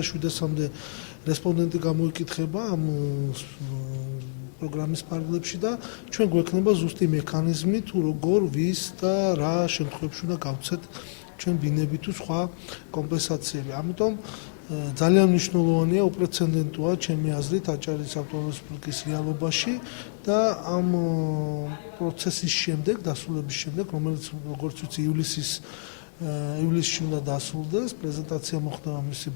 1000-მდე რესპონდენტი გამოიკითხება ამ პროგრამის ფარგლებში და ჩვენ გვექნება ზუსტი მექანიზმი თუ როგორ ვის და რა შემთხვევებში უნდა გავცეთ ჩვენ ბინები თუ სხვა კომპენსაციები. ამიტომ ძალიან მნიშვნელოვანია, უპრეცედენტოა ჩემი აზრით აჭარის ავტონომიური რესპუბლიკის რეალობაში და ამ პროცესის შემდეგ, დასრულების შემდეგ, რომელიც როგორც ვიცი ივლისში უნდა დასრულდეს, პრეზენტაცია მოხდება მისი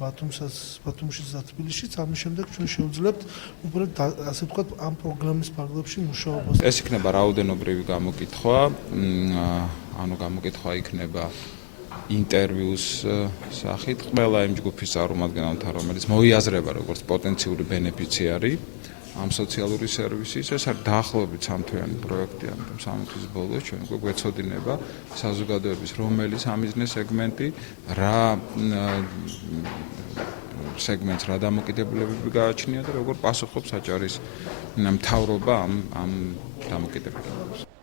ბათუმშიც და თბილისშიც, ამის შემდეგ ჩვენ შევძლებთ უბრალოდ ასე ვთქვათ ამ პროგრამის ფარგლებში მუშაობას. ეს იქნება რაოდენობრივი გამოკითხვა, გამოკითხვა იქნება ინტერვიუს სახით ყველა იმ ჯგუფის წარმომადგენელთან, რომელიც მოიაზრება როგორც პოტენციური ბენეფიციარი ამ სოციალური სერვისის. ეს არის დაახლოებით 3 თვიანი პროექტი, ამიტომ 3 თვის ბოლოს ჩვენ უკვე გვეცოდინება საზოგადოების რომელი სამიზნე სეგმენტი, რა სეგმენტს რა დამოკიდებულებები გააჩნია და როგორ პასუხობს აჭარის მთავრობა ამ დამოკიდებულებებს.